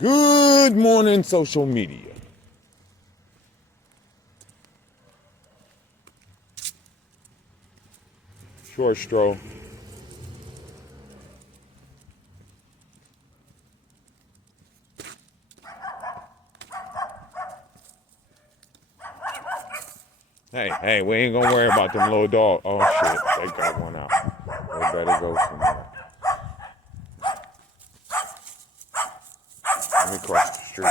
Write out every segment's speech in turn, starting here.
Good morning, social media. Short stroll. Hey, we ain't gonna worry about them little dogs. Oh shit, they got one out. We better go somewhere. Let me cross the street.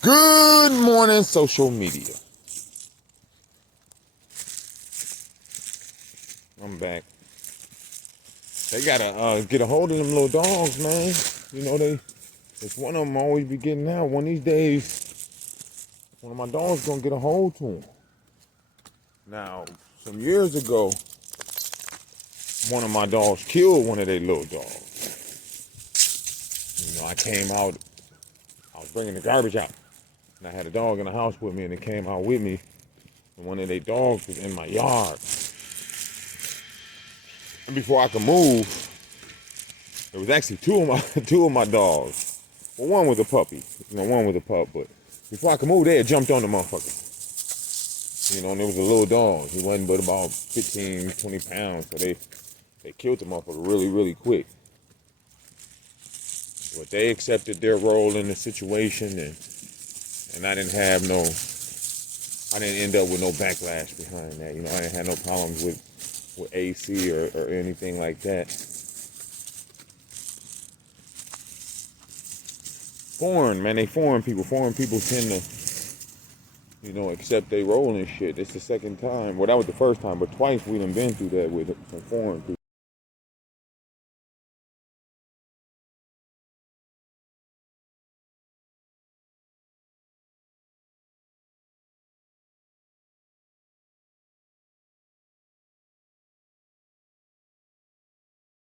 Good morning, social media. I'm back. They gotta get a hold of them little dogs, man. You know if one of them always be getting out. One of these days, one of my dogs gonna get a hold to him. Now, some years ago, one of my dogs killed one of their little dogs. You know, I came out, I was bringing the garbage out, and I had a dog in the house with me, and it came out with me, and one of their dogs was in my yard. And before I could move, there was actually two of my dogs. Well, one was a puppy, one was a pup, but before I could move, they had jumped on the motherfucker. You know, and it was a little dog. He wasn't but about 15, 20 pounds, so they killed the motherfucker really, really quick. But they accepted their role in the situation, and I didn't end up with no backlash behind that. You know, I didn't have no problems with AC or anything like that. They foreign people. Foreign people tend to, accept their role and shit. It's the second time. Well, that was the first time, but twice we done been through that with some foreign people.